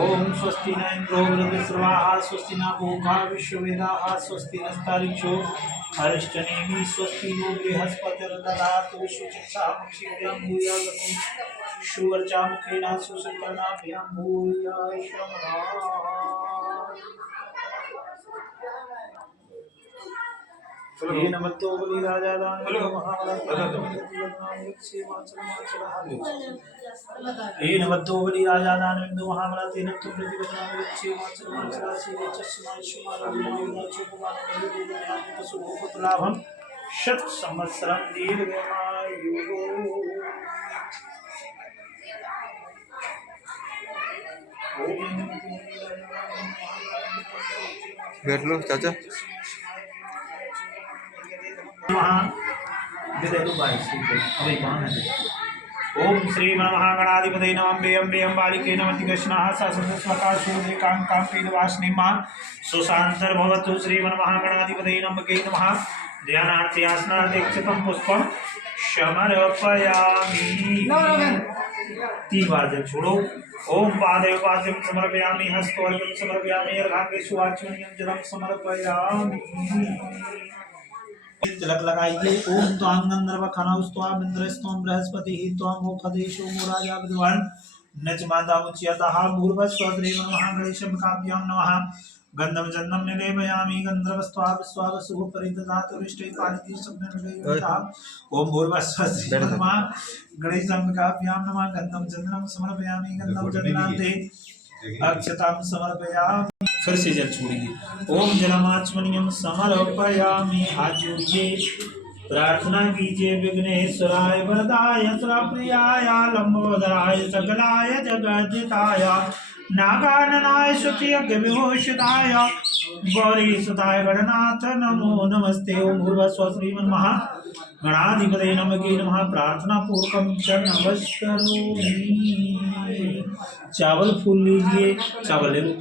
ओम स्वस्ति न इंद्रो वृद्धस्रवाः स्वस्ति न पूषा विश्ववेदाः स्वस्ति नस्तारिक्षो अरिष्टनेमिः स्वस्ति नो बृहस्पतिर्दधातु विश्वचित्सामक्षीभ्यां भूयात् सुवर्चामुखेन सुसकर्णाभ्यां भूयाशमः। ये नमतो बलि राजा दान ये नमतो बलि राजा दान बिंदु महामना तेन तुम प्रतिपदनाम विच्छे माचल माचला सीवे चस्माय शुमारंभो चुपवान मेरे सुभोपलाभम शत संवत्सरं दीर्घमायु। बैठ लो चाचा। ओम श्री महागणाधिपतये नमः। अम्बे अम्बे अम्बालिके नमः। कृष्णः ससस्वकाशूर्धिकाङ्काङ्केतवासिनीमां सुशान्तर्भवतु। श्रीमन्महागणाधिपतये नमः नमः। ध्यानार्थे आसनार्थे क्षितं पुष्पं समर्पयामि। 3 बार जब छोड़ो। ओम पादे पाद्यं समर्पयामि हस्तोर्घ्यं समर्पयामि अर्घांगे सुवाचमनीयं जलं समर्पयामि। तिलक लगाइए। ओम त्वांगंधर्व खनौस्त्वाम इंद्रस्त्वं बृहस्पतिः त्वं मोक्षदेशो मो राजा विद्वान् नचमादा उच्यतः भूर्भस्वश्रीमन् महागणेशं काव्यां नमः। गंधम चंदम निलेपयामि गंधर्वस्त्वाविश्वावसुः परिदधातु विष्टैकानिति शब्दनिलेपयः। ओम भूर्भस्वश्रीमन् महागणेशं काव्यां नमः। गंधम चंदनम समर्पयामि गंधम चंदनान्ते अक्षतां समर्पयामि। फिर से जल छोड़िए। ओम जलमाचमनियम समर्पयामि। हाथ जोड़िए, प्रार्थना कीजिए। विघ्नेश्वराय वरदाय प्रियाय लंबोदराय सकलाय जगज्जिताय नागाननाय शुचियज्ञ विभूषिताय गौरी सुताय गणनाथ नमो नमस्ते। ओम भूर्भुवः श्रीमन् महागणाधिपतये नमः। प्रार्थना पूर्वकम च नमस्करोमि। चावल फूल लीजिए। चावल ले लो।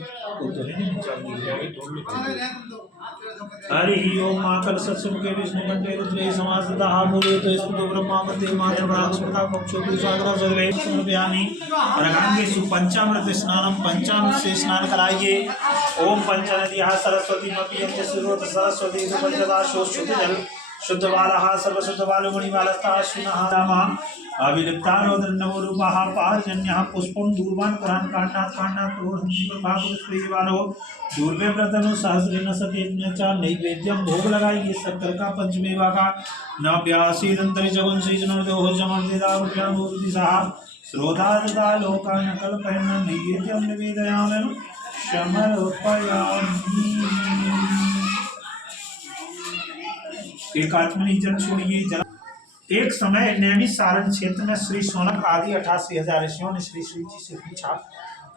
हरि ओम माकल सत्समुखे विष्णु कंठे रुद्रे समासतः मूले तो स्तुतो ब्रह्मा मते माधव बृहस्पति पक्षो सागरा सर्वे समर्पयामि। रगांगे सुपंचामृत स्नानम पंचामृत से स्नान कराइए। ओम पंचनद्यः सरस्वती मपीयन्ते सुरोत सरस्वती पंचदाशो शुद्ध जल शुद्ध बालः सर्वशुद्ध बालो मणिबालस्ताश्विनः रामः अभिलिप्तारोदन्नवो रूपः पारजन्यः पुष्पं दूर्वान् पुरान् काण्डात् काण्डात् पुरोहितो दूर्वे व्रतनु सहस्रेण सतेन च नैवेद्यं भोग लगाइए। शक्कर का पंचमेवा का नव्यासीदंतरि जगन श्रीजनोदेव जमर्दिदावृत्ति सह श्रोता तथा लोकान कल्पयन् नैवेद्यं निवेदयामि समर्पयामि। एक आत्मनि जल छोड़िए। जल एक समय नैमिषारण्य क्षेत्र में श्री शौनक आदि 88,000 ऋषियों ने श्री शिव जी से पूछा,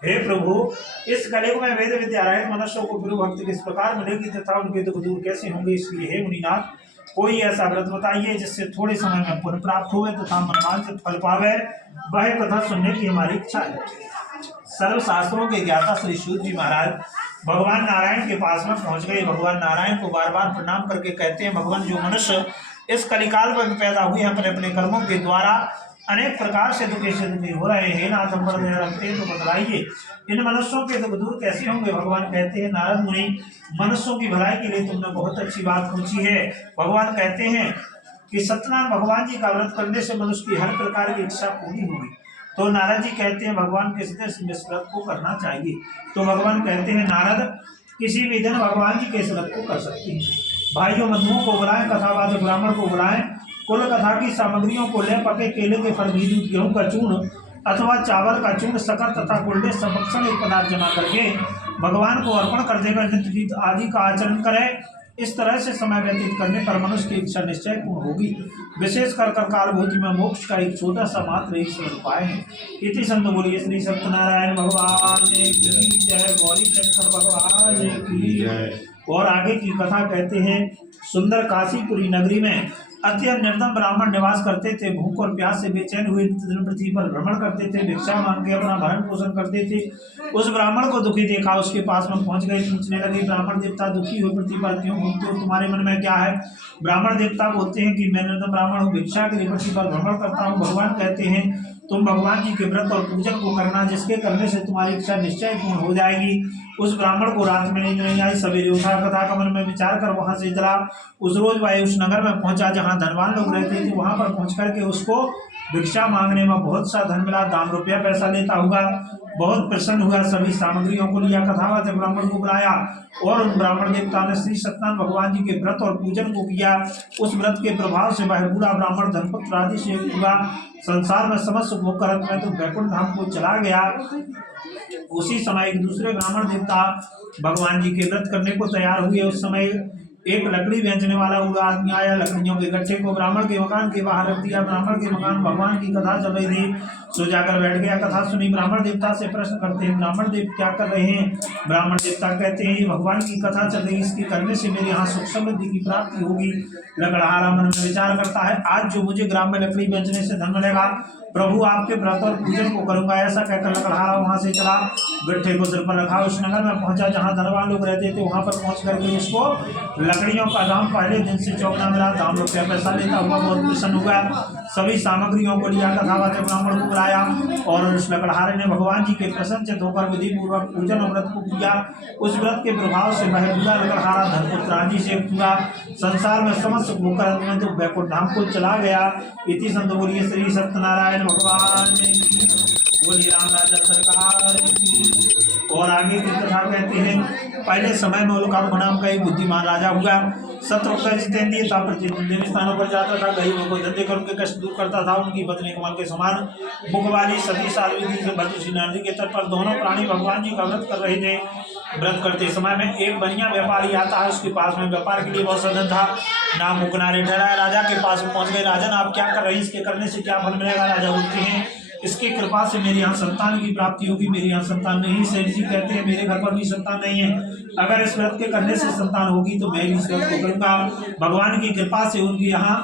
हे प्रभु, इस कलयुग में वेद विद्यारहित मनुष्यों को गुरु भक्ति किस प्रकार मिलेगी तथा उनके दुख दूर कैसे होंगे। इसलिए हे मुनिनाथ, कोई ऐसा व्रत बताइए जिससे थोड़े समय में पुण्य प्राप्त हुए तथा मनोवांछित फल पावे। वह कथा सुनने की हमारी इच्छा है। सर्वशास्त्रों के ज्ञाता श्री सूत जी महाराज भगवान नारायण के पास में पहुंच गए। भगवान नारायण को बार बार प्रणाम करके कहते हैं, भगवान, जो मनुष्य इस कलिकाल में पैदा हुए अपने अपने कर्मों के द्वारा अनेक प्रकार से दुखी हो रहे हैं, नाथ हम रखते तो बतलाइए इन मनुष्यों के दुख दूर कैसे होंगे। भगवान कहते हैं, नारद मुनि, मनुष्यों की भलाई के लिए तुमने बहुत अच्छी बात पूछी है। भगवान कहते हैं कि सत्यनारायण भगवान जी का व्रत करने से मनुष्य की हर प्रकार की इच्छा पूरी होगी। तो नारद जी कहते हैं, भगवान किस दिन इस व्रत को करना चाहिए। तो भगवान कहते हैं, नारद, किसी भी दिन भगवान जी के इस व्रत को कर सकते हैं। भाइयों बंधुओं को बुलाएं, कथावाचक ब्राह्मण को बुलाएं, कुल कथा की सामग्रियों को ले पके केले के फल, घी, दूध, गेहूं का चूर्ण अथवा चावल का चूर्ण, शक्कर तथा कुल्डे संभक्षण एक पदार्थ जमा करके भगवान को अर्पण कर देकर नित्य गीत आदि का आचरण करें। इस तरह से समय व्यतीत करने पर मनुष्य की इच्छा निश्चय पूर्ण होगी। विशेष कर कालभूति में मोक्ष का एक छोटा सा मात्र ईश्वर उपाय है। इति संत बोलिए श्री सत्यनारायण भगवान की जय, गौरी शंकर भगवान की जय। और आगे की कथा कहते हैं, सुंदर काशीपुरी नगरी में अत्यंत निर्धन ब्राह्मण निवास करते थे। भूख और प्यास से बेचैन हुए पृथ्वी पर भ्रमण करते थे, भिक्षा मांग के अपना भरण पोषण करते थे। उस ब्राह्मण को दुखी देखा, उसके पास में पहुंच गए, पूछने लगे, ब्राह्मण देवता, दुखी हुए पृथ्वी पर क्यों घूमते हो, तुम्हारे मन में क्या है। ब्राह्मण देवता बोलते हैं कि मैं निर्धन ब्राह्मण हूँ, भिक्षा के लिए पृथ्वी पर भ्रमण करता हूँ। भगवान कहते हैं, तुम भगवान जी के व्रत और पूजन को करना, जिसके करने से तुम्हारी इच्छा निश्चय पूर्ण हो जाएगी। उस ब्राह्मण को रात में नींद नहीं आई, सवेरे उठा, कथा का मन में विचार कर वहां से चला। उस रोज वह उस नगर में पहुंचा जहां धनवान लोग रहते थे। वहां पर पहुंच करके उसको भिक्षा मांगने में बहुत सा धन मिला, दाम रुपया पैसा लेता हुआ बहुत प्रसन्न हुआ। सभी सामग्रियों को लिया, कथावाचक ब्राह्मण को बुलाया और उन ब्राह्मण देवता ने श्री सत्यनारायण भगवान जी के व्रत और पूजन को किया। उस व्रत के प्रभाव से वह बूढ़ा ब्राह्मण धनपुत्र आदि से हुआ, संसार में समस्त सुख भोग करत में तो वैकुंठ धाम को चला गया। उसी समय एक दूसरे ब्राह्मण देवता भगवान जी के व्रत करने को तैयार हुए। उस समय एक लकड़ी बेचने वाला बूढ़ा आदमी आया, लकड़ियों के गट्ठे को ब्राह्मण के मकान के बाहर रख दिया। ब्राह्मण के मकान भगवान की कथा चल रही थी, सो जाकर बैठ गया। कथा सुनी, ब्राह्मण देवता से प्रश्न करते हैं, ब्राह्मण देव क्या कर रहे हैं? ब्राह्मण देवता कहते हैं, भगवान की कथा चल रही, इसकी करने से मेरे यहाँ सुख समृद्धि की प्राप्ति होगी। लकड़हारा मन में विचार करता है, आज जो मुझे ग्राम में लकड़ी बेचने से धन मिलेगा, प्रभु आपके व्रत और पूजन को करूंगा। ऐसा कहकर लकड़हारा वहां से चला, गट्ठे को सिर पर रखा, उस नगर में पहुंचा जहां धनवान लोग रहते थे। वहां पर पहुंच करके उसको लकड़ियों का दाम पहले दिन से चौगुना मिला, दाम रुपया पैसा लेता हुआ बहुत प्रसन्न हुआ। सभी सामग्रियों को लिया, कथावाचक ब्राह्मण को बुलाया और उस लकड़हारे ने भगवान जी के प्रसन्नचित्त होकर विधि पूर्वक पूजन और व्रत को किया। उस व्रत के प्रभाव से वह बूढ़ा लकड़हारा धनपुत्र आदि से पूरा संसार में समस्त सुख भोग करत में तो वैकुंठ धाम को चला गया। इति संत बोलिए श्री सत्यनारायण भगवान की, बोलिए राम राजा सरकार की। और आगे की कथा कहते हैं, पहले समय में उल्का नाम का एक बुद्धिमान राजा हुआ। शत्रुघ्न जितेंद्रिय था, प्रतिदिन स्थानों पर जाता था, गरीबों को धंधे कर उनके कष्ट दूर करता था। उनकी पत्नी कमल के समान मुख वाली सती साध्वी से भद्रसी नदी के तट पर दोनों प्राणी भगवान जी का व्रत कर रहे थे। व्रत करते समय में एक बढ़िया व्यापारी आता है, उसके पास में व्यापार के लिए बहुत साधन था, नाम मुकनारे ठहरा। राजा के पास में पहुंच गए, राजन आप क्या कर रहे हैं, इसके करने से क्या फल मिलेगा? राजा बोलते हैं, इसकी कृपा से मेरे यहाँ संतान की प्राप्ति होगी। मेरे यहाँ संतान नहीं। सेठ जी कहते हैं, मेरे घर पर भी संतान नहीं है, अगर इस व्रत के करने से संतान होगी तो मैं इस व्रत को करूंगा। भगवान की कृपा से उनके यहाँ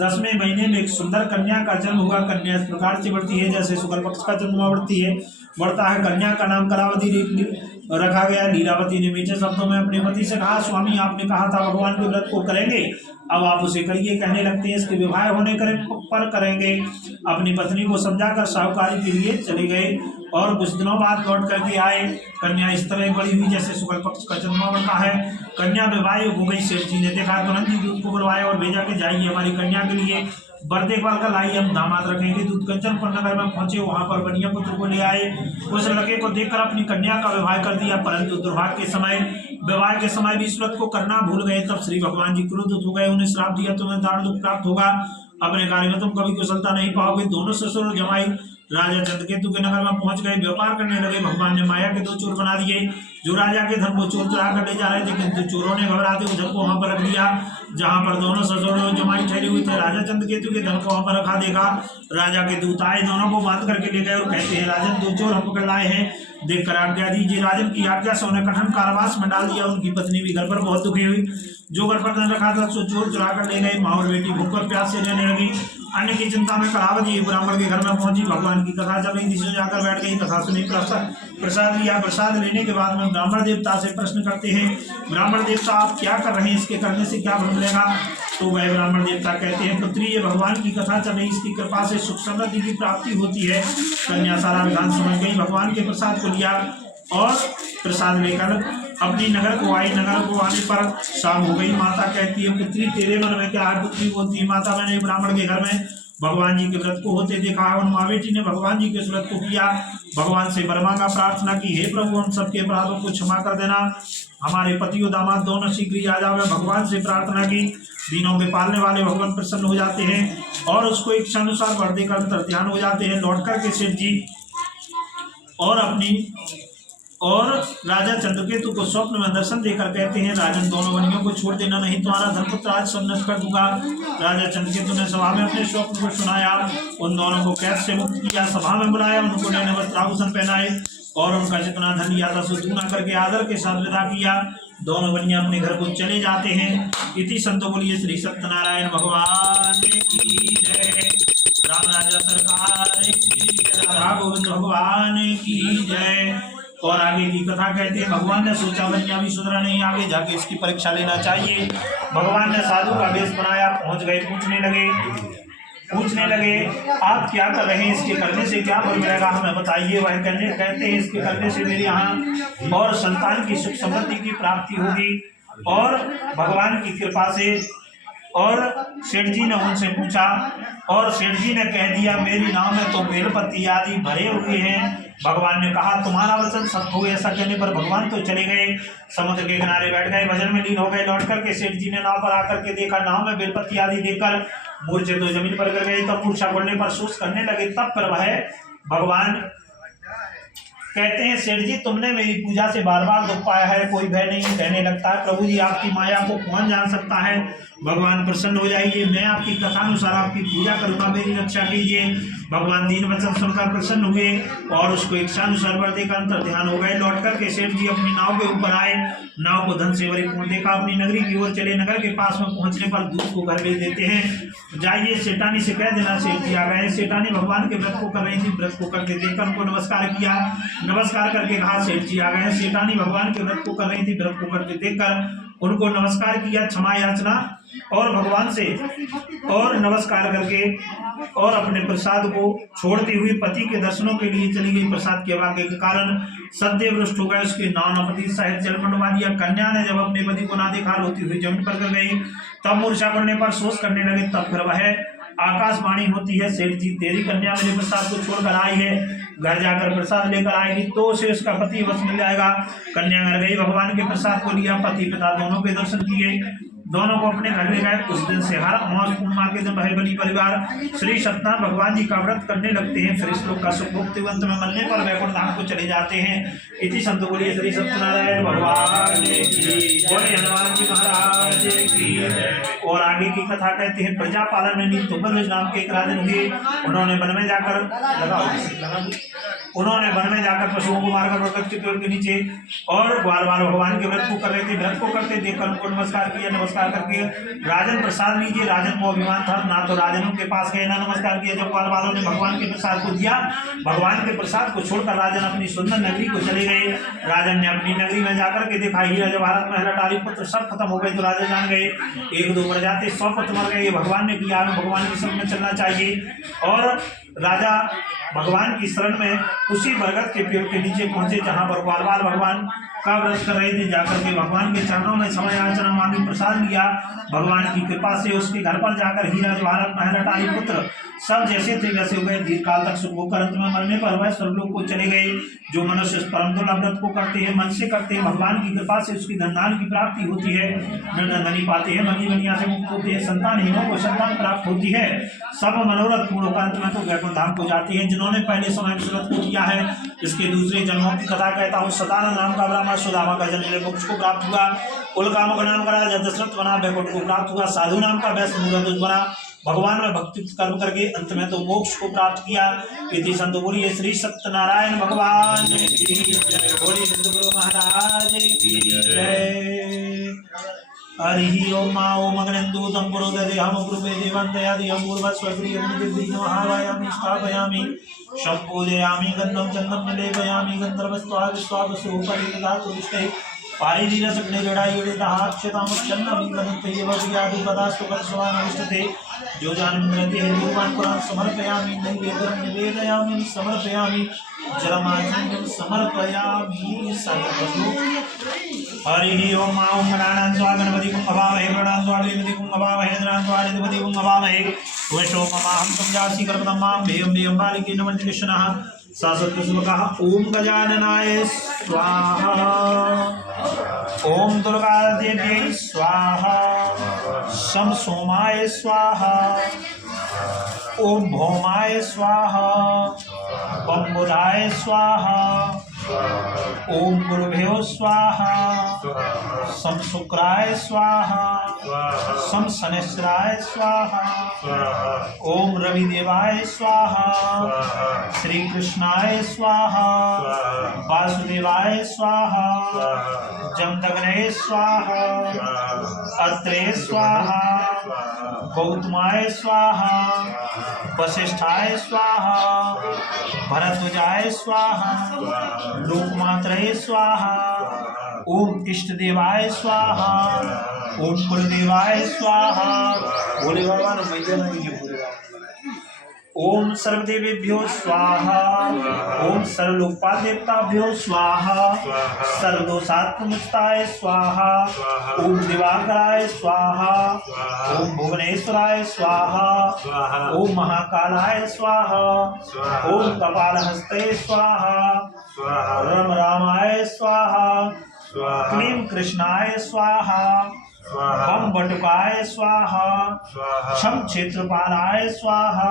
10वें महीने में एक सुंदर कन्या का जन्म हुआ। कन्या इस प्रकार से बढ़ती है जैसे शुक्ल पक्ष का जन्म बढ़ता है। कन्या का नाम कलावती रखा गया। लीलावती ने मीठे शब्दों में अपने पति से कहा, स्वामी आपने कहा था भगवान के व्रत को करेंगे, अब आप उसे करिए। कहने लगते हैं, इसके विवाह होने पर करेंगे। अपनी पत्नी को समझाकर साहूकारी के लिए चले गए और कुछ दिनों बाद लौट करके आए। कन्या इस तरह बड़ी हुई जैसे शुक्ल पक्ष का जन्म बढ़ता है। कन्या विवाह हो गई। सेठ जी ने देखा, तुरंत ही दूध को बुलवाया और भेजा कि जाइए हमारी कन्या के लिए बर देखभाल कर लाइए, हम दामाद रखेंगे। दूध कंचनपुर नगर में पहुंचे, वहां पर बढ़िया पुत्र को ले आए। उस लड़के को देखकर अपनी कन्या का विवाह कर दिया, परंतु दुर्भाग्य के समय विवाह के समय भी इस व्रत को करना भूल गए। तब श्री भगवान जी क्रोधित हो गए, उन्हें श्राप दिया, तुम्हें दारुण दुख प्राप्त होगा, अपने कार्य में तुम कभी कुशलता नहीं पाओगे। दोनों ससुर और जमाई राजा चंद्रकेतु के नगर में पहुंच गए, व्यापार करने लगे। भगवान ने माया के 2 चोर बना दिए जो राजा के धन को चोर चुरा कर ले जा रहे थे, किंतु चोरों ने घबराते हुए धन को वहां पर रख दिया जहां पर दोनों ससुर और जमाई ठहरे हुए थे। राजा चंद्रकेतु के धन को वहां पर रखा देखा, राजा के दूत आए, दोनों को बांध करके ले गए और कहते हैं, राजन 2 चोर हम पकड़ लाए हैं, देखकर आज्ञा दीजिए। राजन की आज्ञा से उन्हें कठिन कारावास में डाल दिया। उनकी पत्नी भी घर पर बहुत दुखी हुई। जो घर पर धन रखा था सो चोर चुरा कर ले गए। माँ और बेटी भूख और प्यास से रहने लगी। अन्य की चिंता में कलावती ब्राह्मण के घर में पहुंची। भगवान की कथा चल रही थी, सो जाकर बैठ गई। कथा सुनी, प्रसाद लिया। प्रसाद लेने के बाद में ब्राह्मण देवता से प्रश्न करते हैं, ब्राह्मण देवता आप क्या कर रहे हैं, इसके करने से क्या फल मिलेगा? तो वह ब्राह्मण देवता कहते हैं, पुत्री ये भगवान की कथा चल रही, इसकी कृपा से सुख समृद्धि की प्राप्ति होती है। कन्या सारा विधान समझ गई, भगवान के प्रसाद को लिया और प्रसाद लेकर अपनी नगर को आई। नगर को आने पर शाम हो गई। माता कहती है, पुत्री तेरे मन में क्या है? पुत्री बोलती है, माता मैंने ब्राह्मण के घर में भगवान जी के व्रत को होते देखा है। और माँ बेटी ने भगवान जी के उस व्रत को किया, भगवान से वर मांगा, प्रार्थना की, हे प्रभु हम सबके अपराधों को क्षमा कर देना, हमारे पति और दामाद दोनों शीघ्र ही आ जाओ। भगवान से प्रार्थना की, दिनों के पालने वाले भगवान प्रसन्न हो जाते हैं और उसको इच्छा अनुसार वर देकर ध्यान हो जाते हैं। लौट करके सेठ जी और राजा चंद्रकेतु को स्वप्न में दर्शन देकर कहते हैं, राजन दोनों वनियों को छोड़ देना, नहीं तुम्हारा धनपुत्र आज सब नष्ट कर दूंगा। राजा चंद्रकेतु ने सभा में अपने स्वप्न को सुनाया, उन दोनों को कैद से मुक्त किया, सभा में बुलाया, उनको नए वस्त्र आभूषण पहनाए और उनका जितना धन लिया था सो दूना करके आदर के साथ विदा किया। दोनों बनिया अपने घर को चले जाते हैं। इति संतो बोलिए श्री सत्यनारायण भगवान की जय, राम राजा सरकार की जय, राधा गोविंद भगवान की जय। और आगे की कथा कहते हैं, भगवान ने सोचा बनिया भी सुधरा नहीं, आगे जाके इसकी परीक्षा लेना चाहिए। भगवान ने साधु का वेश बनाया, पहुंच गए, पूछने लगे, पूछने लगे आप क्या कर रहे हैं, इसके करने से क्या फल मिलेगा हमें बताइए। वह कहते हैं इसके करने से मेरे यहाँ और संतान की सुख समृद्धि की प्राप्ति होगी और भगवान की कृपा से। और सेठ जी ने उनसे पूछा और सेठ जी ने कह दिया मेरी नाव में तो बेलपति आदि भरे हुए हैं। भगवान ने कहा तुम्हारा वचन सत्य हो। ऐसा कहने पर भगवान तो चले गए, समुद्र के किनारे बैठ गए, भजन में लीन हो गए। लौट करके सेठ जी ने नाव पर आकर के देखा, नाव में बेलपति आदि देखकर मूर्छित तो जमीन पर गिर गए। तब मूर्छा पड़ने पर सोच करने लगे। तब पर वह भगवान कहते हैं सेठ जी तुमने मेरी पूजा से बार बार दुख पाया है, कोई भय नहीं। कहने लगता है प्रभु जी आपकी माया को कौन जान सकता है, भगवान प्रसन्न हो जाइए, मैं आपकी कथानुसार आपकी पूजा करूंगा, मेरी रक्षा कीजिए। भगवान दीन वचन सुनकर प्रसन्न हुए और उसको इच्छानुसार वर देकर अंतर ध्यान हो गए। लौट करके सेठ जी अपनी नाव के ऊपर आए, नाव को धन से परिपूर्ण देखा, अपनी नगरी की ओर चले। नगर के पास में पहुंचने पर दूत को घर भेज देते हैं, जाइए सेठानी से कह देना सेठ जी आ गए। सेठानी भगवान के व्रत को कर रही थी, व्रत को करके देखकर उनको नमस्कार किया, नमस्कार करके कहा सेठ जी आ गए। सेठानी भगवान के व्रत को कर रही थी, व्रत को करके देखकर उनको नमस्कार किया, क्षमा याचना और भगवान से और नमस्कार करके और अपने प्रसाद को छोड़ती हुई पति के दर्शनों के लिए चली गई। प्रसाद के वाक्य के कारण सदैव रुष्ट हो गए, उसके नानापति सहित जल मंडवा दिया। कन्या ने जब अपने पति को ना देखा रोती हुई जमीन पर गिर गई। तब मूर्छा पड़ने पर शोष करने लगे। तब फिर वह आकाशवाणी होती है सेठ जी तेरी कन्या मेरे प्रसाद को छोड़कर आई है, घर जाकर प्रसाद लेकर आएगी तो उसे उसका पति वश मिल जाएगा। कन्या घर गई, भगवान के प्रसाद को लिया, पति पिता दोनों के दर्शन किए, दोनों को अपने घर ले गए। उस दिन से हर अमावस पूर्णिमा के दिन भाई बनी परिवार श्री सत्यनारायण भगवान जी का व्रत करने लगते हैं। फिर इस लोक का सुख भोगते हुए अंत में मरने पर वैकुंठ धाम को चले जाते हैं। इति संत बोलिए श्री सत्यनारायण भगवान की, बोले हनुमान जी महाराज की। और आगे की कथा कहते हैं प्रजा पालन में नीलतुंबर नाम के एक राजन हुए। उन्होंने वन में जाकर पशुओं को मारकर वृक्ष के पेड़ के नीचे और बार बार भगवान के व्रत को कर रहे थे। व्रत को करते देखकर उनको नमस्कार किया, नमस्कार करके राजन प्रसाद लीजिए। राजन को अभिमान था, ना तो राजनों के पास गए ना नमस्कार किया। जब बार वालों ने भगवान के प्रसाद को दिया, भगवान के प्रसाद को छोड़कर राजन अपनी सुंदर नगरी को चले गए। राजन ने अपनी नगरी में जाकर के देखा हीरा जवाहरात महल अटारी पुत्र सब खत्म हो गए। तो राजा जान गए, एक दो प्रजाति 100 पुत्र मर गए। ये भगवान ने किया, हमें भगवान की शरण में चलना चाहिए। और राजा भगवान की शरण में उसी बरगद के पेड़ के नीचे पहुंचे जहां पर बार बार भगवान का व्रत कर रहे थे। जाकर के भगवान के चरणों में समय याचना मांगी, प्रसाद लिया। भगवान की कृपा से उसके घर पर जाकर हीरा जवाहरात महल अटारी पुत्र सब जैसे थे वैसे हो गए। दीर्घ काल तक सुख होकर अंत में मरने पर वह स्वर्गलोक को चले गए। जो मनुष्य परम दुर्लभ व्रत को करते हैं, मन से करते हैं, भगवान की कृपा से उसकी धनदान की प्राप्ति होती है। धनी पाते हैं, मनी मनिया से मुक्त होते हैं, संतानहीनों को संतान प्राप्त होती है। सब मनोरथ पूर्ण होकर अंत में तो वैकुंठ धाम को जाते हैं। जिन्होंने पहले समय में व्रत को किया है, इसके दूसरे जन्मों की कथा कहता हूँ। सदानंद नाम का ब्राह्मण सुदामा का जन्म मोक्ष को प्राप्त हुआ। उल्कामुख नाम का राजा दशरथ बना, वैकुंठ को प्राप्त हुआ। साधु नाम का वैश्य मूलधुज बना, भगवान में भक्ति कर्म करके अंत में तो मोक्ष को प्राप्त किया। इति संत बोलिए श्री सत्यनारायण भगवान की जय, बोलिए सद्गुरु महाराज की जय। हरि ओम ओम अग्निन्दूतं पुरोदधे हम गुरुवे देवन्तयादि हम पूर्वस्वश्री महावायामि स्थापयामि शम्पूजयामि गन्धं चन्दं निलेपयामि गन्धर्वस्त्वादिस्वादस्वरूपरि ददातु विष्टे पारिधीरसग्ने जडायुर्दाहाक्षतामुच्चन्नमिन्दनत्येववियादुपदास्तु कलशवानविष्टते जो जानन्ति हेतुवान् पुरान् समर्पयामि नैवेद्यं निवेदयामि समर्पयामि जलमाचन्द्रं समर्पयामि सर्वतो। हरिः ओम ओम गणानां त्वा गणपतिं अभामहे प्रणा त्वा गणपतिं अभामहे इंद्रां त्वा गणपतिं अभामहे वैष्णवमहं संजासि कर्पदं मां भेयं भेयं बालिके नमः कृष्णः सासत्वस्वकः ओम गजाननाय स्वाहा ओम दुर्गादेव्यै स्वाहा शम सोमाय स्वाहा ओम भौमाय स्वाहा बम बुधाय स्वाहा ओम गुरुभ्यो स्वाहा सम शुक्राय स्वाहा सम शनैश्चराय स्वाहा ओम रविदेवाय स्वाहा श्री कृष्णाय स्वाहा वासुदेवाय स्वाहा जमदग्नये स्वाहा अत्रे स्वाहा गौतमाय स्वाहा वशिष्ठाय स्वाहा भरद्वाजाय स्वाहा लोकमात्रये स्वाहा ओम इष्टदेवाय स्वाहा ओम कुलदेवाय स्वाहा। भोले बाबा ने ओम सर्वदेवेभ्यो स्वाहा। ओम सर्वलोकपाल देवताभ्यो स्वाहा। सर्वदोषात्ममुक्ताय स्वाहा। ओम दिवाकराय स्वाहा। ओम भुवनेश्वराय स्वाहा। ओम महाकालाय स्वाहा। ओम कपालहस्ते स्वाहा। रम रामाय स्वाहा। क्लीं कृष्णाय स्वाहा। बम बटुकाय स्वाहा। शम क्षेत्रपालाय स्वाहा।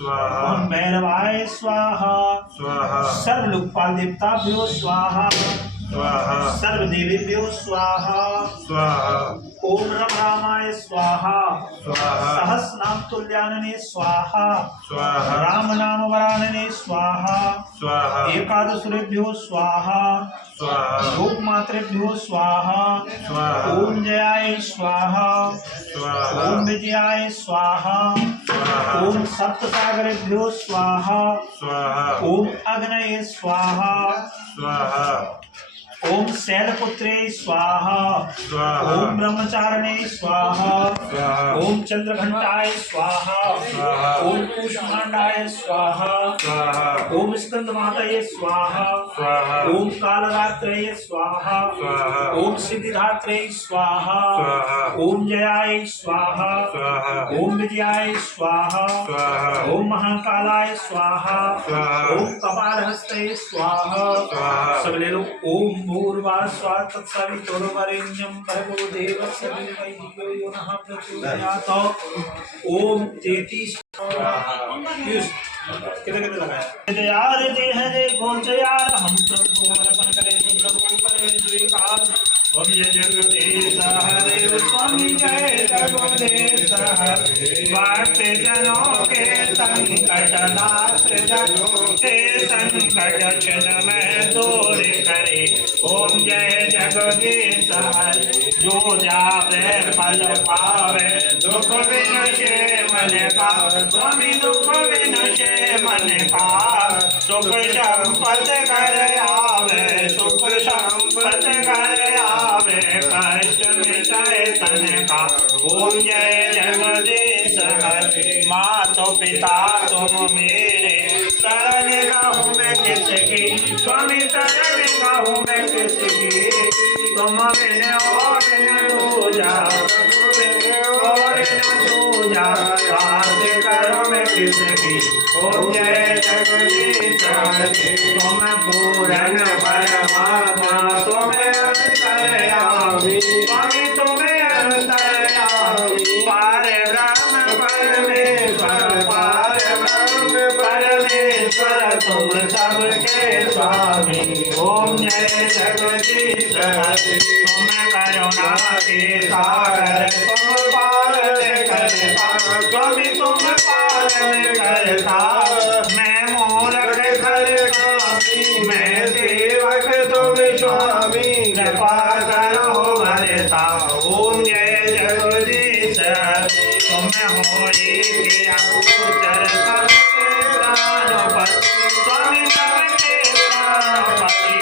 ओम भैरवाय स्वाहा। सर्वलोकपाल देवताभ्यो स्वाहा। सर्वदेवेभ्यो स्वाहा। ओम रम रामाय स्वाहा। सहस्रनाम तुल्यानने स्वाहा। राम नाम वरानने स्वाहा। एकादशेभ्यो स्वाहा। लोकमात्रेभ्यो स्वाहा। ओम जयाय स्वाहा। ओम विजयाय स्वाहा। ओम सप्तसागरेभ्यो स्वाहा। ओम अग्नये स्वाहा। ओम शैलपुत्रे स्वाहा। ओम ब्रह्मचारिणे स्वाहा। ओम चंद्रघंटाय स्वाहा। ओम कूष्मांडाय स्वाहा। ओम स्कंदमातये स्वाहा। ओम कालरात्रे स्वाहा। ओम सिद्धिदात्रे स्वाहा। ओम जयाय स्वाहा। ओम विजयाय स्वाहा। ओम महाकालाय स्वाहा। ओम कपालहस्ते स्वाहा। सब ले लो। ओम भूर्भुवः तत्सवितुर्वरेण्यं भर्गो देवस्य धीमहि धियो यो नः प्रचोदयात्। ओम 33 कितने लगाया यार जे है जे कौन से यार हम प्रभु अर्पण करें जो प्रभु करे स्वीकार। ओम जय जगदीश हरे स्वामी जय जगदीश हरे। वार्ते जनों के संकट नाश जनों के संकट क्षण में दूर करे। ओम जय जगदीश हरे। जो जावे फल पावे दुख विनशे मन का। स्वामी दुख विनशे मन का। सुख संपद घर आवे सुख संपद घर आवे कष्ट मिटाए तन का। ओम जय जगदीश हरे। मातो पिता तुम मेरे शरण गाहूँ मैं किसकी। स्वामी शरण गाहूँ मैं किसकी। तुम बिन और न दूजा और न दूजा। राज करो मैं किसकी। ओम जय जगदीश हरे। तुम पूरन परमात्मा तुम अंतर्यामी। स्वामी तुम अंतर्यामी। पार ब्रह्म परमेश्वर पार ब्रह्म परमेश्वर तुम सबके स्वामी। ओम जय जगदीश हरे। तुम करुणा के सागर तुम पालन करता। स्वामी तुम पालन करता। मैं मूरख खरगामी मैं सेवक तुम स्वामी। कृपा करो भरता। ओम जय जगदीश हरे। तुम हो किया गोचर सबके प्राणपति। स्वामी सबके प्राणपति।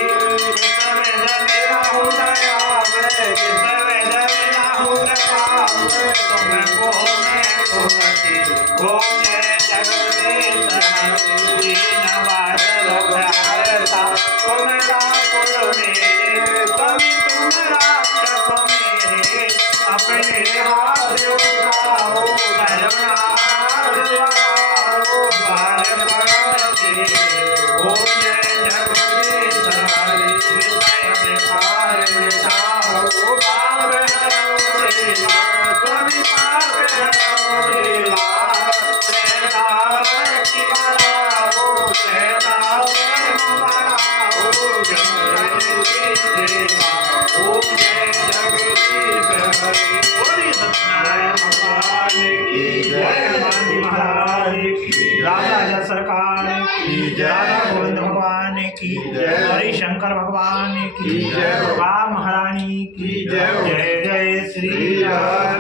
सब मेरा हूँ दयामय सब मेरा हूँ कृपामय। तुमको मैं भगवती। ओम जय जगदीश हरे। दीन बादल हरता तुम राखो मेरे। स्वामी तुम राखो मेरे। अपने हाथ उठाओ करुणा दिखाओ बार बार। ओम जय जगदीश हरे। विषय विकार मिटाओ पाप हरो देवा। स्वामी पाप हरो देवा। प्रेता भक्ति बढ़ाओ प्रेता प्रेम बढ़ाओ जगदीश देवा। ओम जय जगदीश हरे। बोलिए सत्यनारायण भगवान की जय। हनुमान जी महाराज की। राजा सरकार की जय। राधा गोविंद भगवान की जय। हरिशंकर भगवान की जय। राम महारानी की जय। जय जय श्री राम।